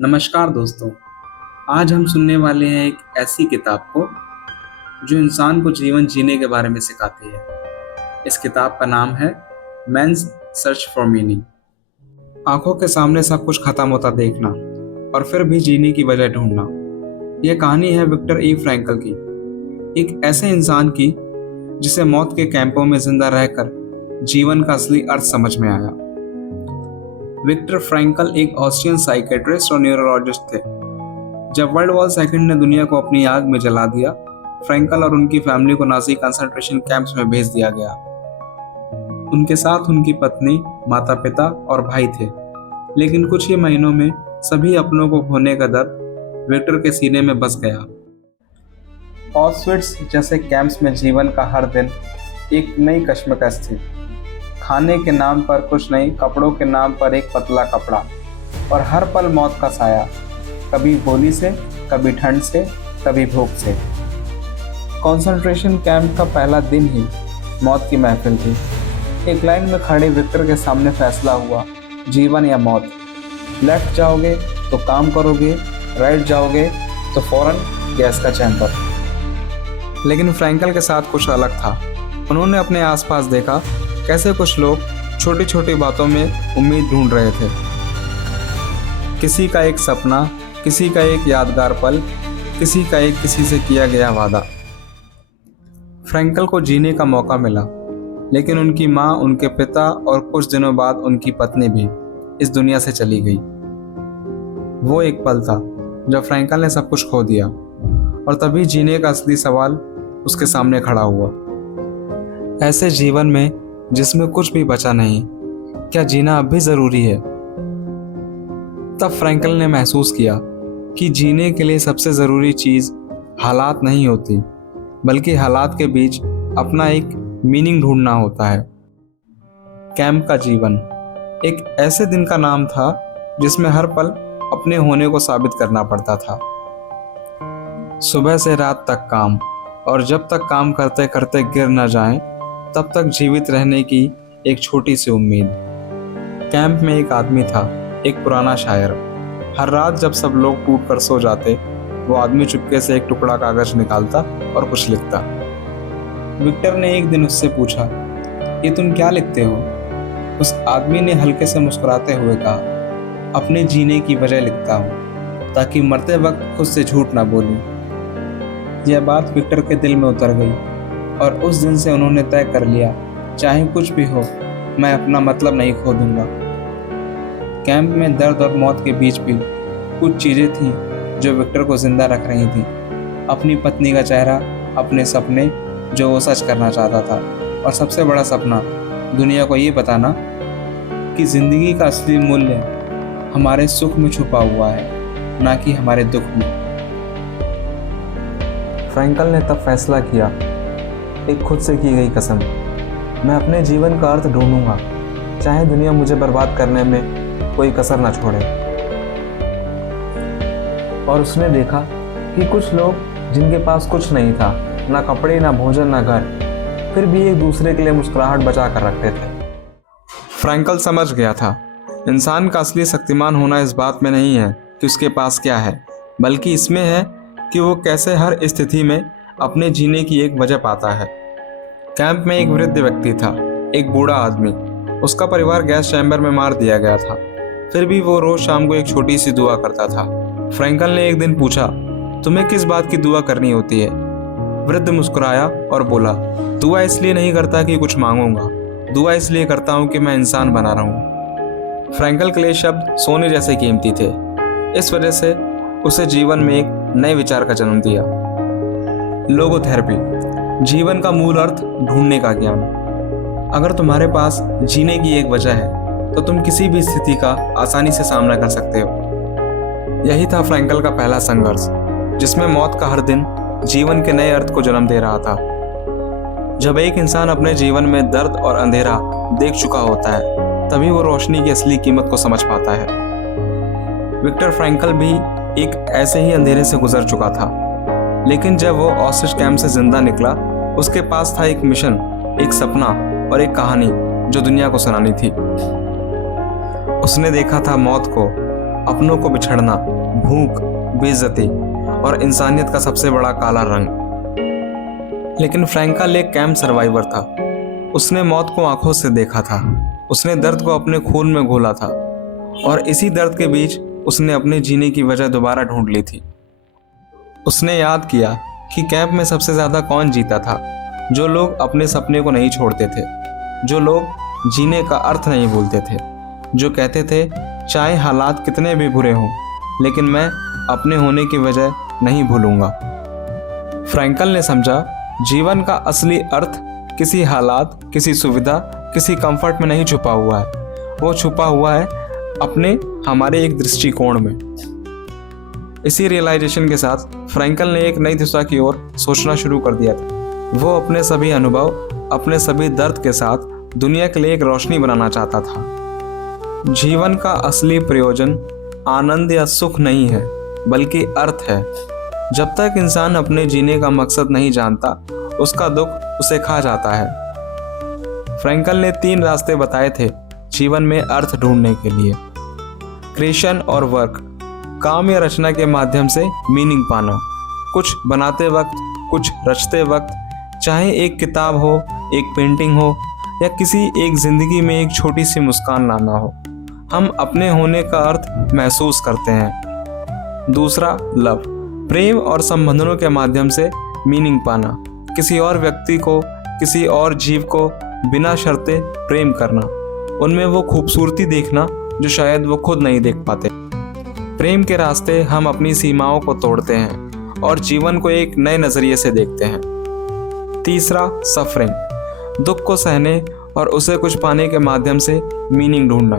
नमस्कार दोस्तों। आज हम सुनने वाले हैं एक ऐसी किताब को जो इंसान को जीवन जीने के बारे में सिखाती है। इस किताब का नाम है मैन्स सर्च फॉर मीनिंग। आंखों के सामने सब कुछ खत्म होता देखना और फिर भी जीने की वजह ढूंढना। यह कहानी है विक्टर ई फ्रैंकल की, एक ऐसे इंसान की जिसे मौत के कैंपों में जिंदा रहकर जीवन का असली अर्थ समझ में आया। विक्टर फ्रैंकल एक ऑस्ट्रियन साइकेट्रिस्ट और न्यूरोलॉजिस्ट थे। जब वर्ल्ड वॉर सेकंड ने दुनिया को अपनी आग में जला दिया, फ्रैंकल और उनकी फैमिली को नाजी कंसंट्रेशन कैंप्स में भेज दिया गया। उनके साथ उनकी पत्नी, माता पिता और भाई थे, लेकिन कुछ ही महीनों में सभी अपनों को खोने का दर्द विक्टर के सीने में बस गया। ऑस्विट्स जैसे कैंप्स में जीवन का हर दिन एक नई कश्मकश थी। खाने के नाम पर कुछ नहीं, कपड़ों के नाम पर एक पतला कपड़ा, और हर पल मौत का साया, कभी गोली से, कभी ठंड से, कभी भूख से। कंसंट्रेशन कैंप का पहला दिन ही मौत की महफिल थी। एक लाइन में खड़े विक्टर के सामने फैसला हुआ, जीवन या मौत। लेफ्ट जाओगे तो काम करोगे, राइट जाओगे तो फौरन गैस का चैम्बर। लेकिन फ्रैंकल के साथ कुछ अलग था। उन्होंने अपने आसपास देखा कैसे कुछ लोग छोटी छोटी बातों में उम्मीद ढूंढ रहे थे। किसी का एक सपना, किसी का एक यादगार पल, किसी का एक किसी से किया गया वादा। फ्रैंकल को जीने का मौका मिला, लेकिन उनकी माँ, उनके पिता और कुछ दिनों बाद उनकी पत्नी भी इस दुनिया से चली गई। वो एक पल था जब फ्रैंकल ने सब कुछ खो दिया, और तभी जीने का असली सवाल उसके सामने खड़ा हुआ। ऐसे जीवन में जिसमें कुछ भी बचा नहीं, क्या जीना अब भी जरूरी है? तब फ्रैंकल ने महसूस किया कि जीने के लिए सबसे जरूरी चीज हालात नहीं होती, बल्कि हालात के बीच अपना एक मीनिंग ढूंढना होता है। कैंप का जीवन एक ऐसे दिन का नाम था जिसमें हर पल अपने होने को साबित करना पड़ता था। सुबह से रात तक काम, और जब तक काम करते करते गिर न जाएं, तब तक जीवित रहने की एक छोटी सी उम्मीद। कैंप में एक आदमी था, एक पुराना शायर। हर रात जब सब लोग टूट कर सो जाते, वो आदमी चुपके से एक टुकड़ा कागज निकालता और कुछ लिखता। विक्टर ने एक दिन उससे पूछा, ये तुम क्या लिखते हो? उस आदमी ने हल्के से मुस्कुराते हुए कहा, अपने जीने की वजह लिखता हूँ, ताकि मरते वक्त खुद से झूठ ना बोलूं। यह बात विक्टर के दिल में उतर गई, और उस दिन से उन्होंने तय कर लिया, चाहे कुछ भी हो, मैं अपना मतलब नहीं खो दूंगा। कैंप में दर्द और मौत के बीच भी कुछ चीजें थीं जो विक्टर को जिंदा रख रही थीं। अपनी पत्नी का चेहरा, अपने सपने जो वो सच करना चाहता था, और सबसे बड़ा सपना, दुनिया को ये बताना कि जिंदगी का असली मूल्य हमारे सुख में छुपा हुआ है, ना कि हमारे दुख में। फ्रैंकल ने तब फैसला किया, एक खुद से की गई कसम, मैं अपने जीवन का अर्थ ढूंढूंगा, चाहे दुनिया मुझे बर्बाद करने में कोई कसर न छोड़े। और उसने देखा कि कुछ लोग जिनके पास कुछ नहीं था, ना कपड़े, ना भोजन, ना घर, फिर भी एक दूसरे के लिए मुस्कुराहट बचा कर रखते थे। फ्रैंकल समझ गया था, इंसान का असली शक्तिमान होना इस बात में नहीं है कि उसके पास क्या है, बल्कि इसमें है कि वो कैसे हर स्थिति में अपने जीने की एक वजह पाता है। कैंप में एक वृद्ध व्यक्ति था, एक बूढ़ा आदमी। उसका परिवार गैस चैम्बर में मार दिया गया था, फिर भी वो रोज शाम को एक छोटी सी दुआ करता था। फ्रैंकल ने एक दिन पूछा, तुम्हें किस बात की दुआ करनी होती है? वृद्ध मुस्कुराया और बोला, दुआ इसलिए नहीं करता कि कुछ मांगूंगा, दुआ इसलिए करता हूँ कि मैं इंसान बना रहूं। फ्रैंकल के लिए शब्द सोने जैसे कीमती थे, इस वजह से उसे जीवन में एक नए विचार का जन्म दिया। लोगोथेरेपी, जीवन का मूल अर्थ ढूंढने का ज्ञान। अगर तुम्हारे पास जीने की एक वजह है, तो तुम किसी भी स्थिति का आसानी से सामना कर सकते हो। यही था फ्रैंकल का पहला संघर्ष, जिसमें मौत का हर दिन जीवन के नए अर्थ को जन्म दे रहा था। जब एक इंसान अपने जीवन में दर्द और अंधेरा देख चुका होता है, तभी वो रोशनी की असली कीमत को समझ पाता है। विक्टर फ्रैंकल भी एक ऐसे ही अंधेरे से गुजर चुका था, लेकिन जब वो ऑस्ट्रिच कैंप से जिंदा निकला, उसके पास था एक मिशन, एक सपना और एक कहानी जो दुनिया को सुनानी थी। उसने देखा था मौत को अपनों को बिछड़ना, भूख, बेइज्जती और इंसानियत का सबसे बड़ा काला रंग। लेकिन फ्रैंकल एक कैंप सर्वाइवर था। उसने मौत को आंखों से देखा था, उसने दर्द को अपने खून में घोला था और इसी दर्द के बीच उसने अपने जीने की वजह दोबारा ढूंढ ली थी। उसने याद किया कि कैंप में सबसे ज्यादा कौन जीता था, जो लोग अपने सपने को नहीं छोड़ते थे, जो लोग जीने का अर्थ नहीं भूलते थे, जो कहते थे चाहे हालात कितने भी बुरे हों लेकिन मैं अपने होने की वजह नहीं भूलूंगा। फ्रैंकल ने समझा जीवन का असली अर्थ किसी हालात, किसी सुविधा, किसी कंफर्ट में नहीं छुपा हुआ है, वो छुपा हुआ है हमारे एक दृष्टिकोण में। इसी रियलाइजेशन के साथ फ्रैंकल ने एक नई दिशा की ओर सोचना शुरू कर दिया था। वो अपने सभी अनुभव, अपने सभी दर्द के साथ दुनिया के लिए एक रोशनी बनाना चाहता था। जीवन का असली प्रयोजन आनंद या सुख नहीं है बल्कि अर्थ है। जब तक इंसान अपने जीने का मकसद नहीं जानता, उसका दुख उसे खा जाता है। फ्रैंकल ने 3 रास्ते बताए थे जीवन में अर्थ ढूंढने के लिए। क्रिएशन और वर्क, काम या रचना के माध्यम से मीनिंग पाना, कुछ बनाते वक्त, कुछ रचते वक्त, चाहे एक किताब हो, एक पेंटिंग हो या किसी एक जिंदगी में एक छोटी सी मुस्कान लाना हो, हम अपने होने का अर्थ महसूस करते हैं। दूसरा, लव, प्रेम और संबंधों के माध्यम से मीनिंग पाना, किसी और व्यक्ति को, किसी और जीव को बिना शर्ते प्रेम करना, उनमें वो खूबसूरती देखना जो शायद वो खुद नहीं देख पाते। प्रेम के रास्ते हम अपनी सीमाओं को तोड़ते हैं और जीवन को एक नए नजरिए से देखते हैं। तीसरा, सफरिंग, दुख को सहने और उसे कुछ पाने के माध्यम से मीनिंग ढूंढना।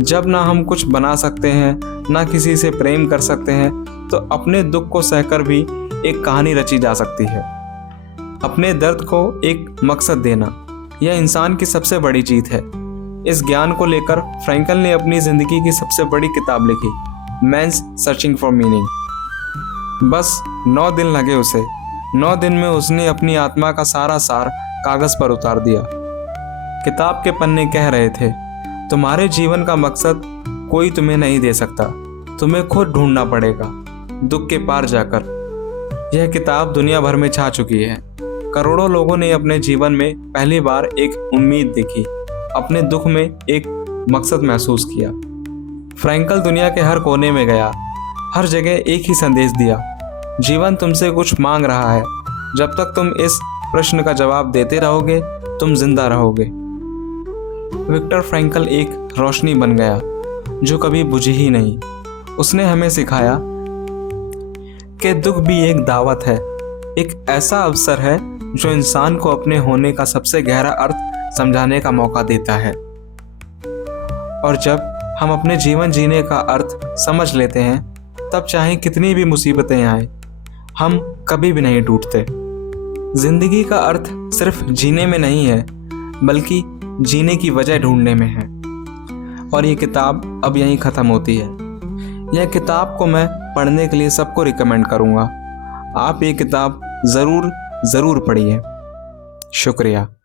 जब ना हम कुछ बना सकते हैं, ना किसी से प्रेम कर सकते हैं, तो अपने दुख को सहकर भी एक कहानी रची जा सकती है। अपने दर्द को एक मकसद देना, यह इंसान की सबसे बड़ी जीत है। इस ज्ञान को लेकर फ्रैंकल ने अपनी जिंदगी की सबसे बड़ी किताब लिखी, मैन्स सर्चिंग फॉर मीनिंग। बस 9 दिन लगे उसे। 9 दिन में उसने अपनी आत्मा का सारा सार कागज पर उतार दिया। किताब के पन्ने कह रहे थे, तुम्हारे जीवन का मकसद कोई तुम्हें नहीं दे सकता, तुम्हें खुद ढूंढना पड़ेगा, दुख के पार जाकर। यह किताब दुनिया भर में छा चुकी है। करोड़ों लोगों ने अपने जीवन में पहली बार एक उम्मीद देखी, अपने दुख में एक मकसद महसूस किया। फ्रैंकल दुनिया के हर कोने में गया, हर जगह एक ही संदेश दिया, जीवन तुमसे कुछ मांग रहा है। जब तक तुम इस प्रश्न का जवाब देते रहोगे, तुम जिंदा रहोगे। विक्टर फ्रैंकल एक रोशनी बन गया जो कभी बुझी ही नहीं। उसने हमें सिखाया कि दुख भी एक दावत है, एक ऐसा अवसर है जो इंसान को अपने होने का सबसे गहरा अर्थ समझाने का मौका देता है। और जब हम अपने जीवन जीने का अर्थ समझ लेते हैं, तब चाहे कितनी भी मुसीबतें आए, हम कभी भी नहीं टूटते। जिंदगी का अर्थ सिर्फ जीने में नहीं है, बल्कि जीने की वजह ढूंढने में है। और ये किताब अब यहीं ख़त्म होती है। यह किताब को मैं पढ़ने के लिए सबको रिकमेंड करूँगा। आप ये किताब ज़रूर पढ़िए। शुक्रिया।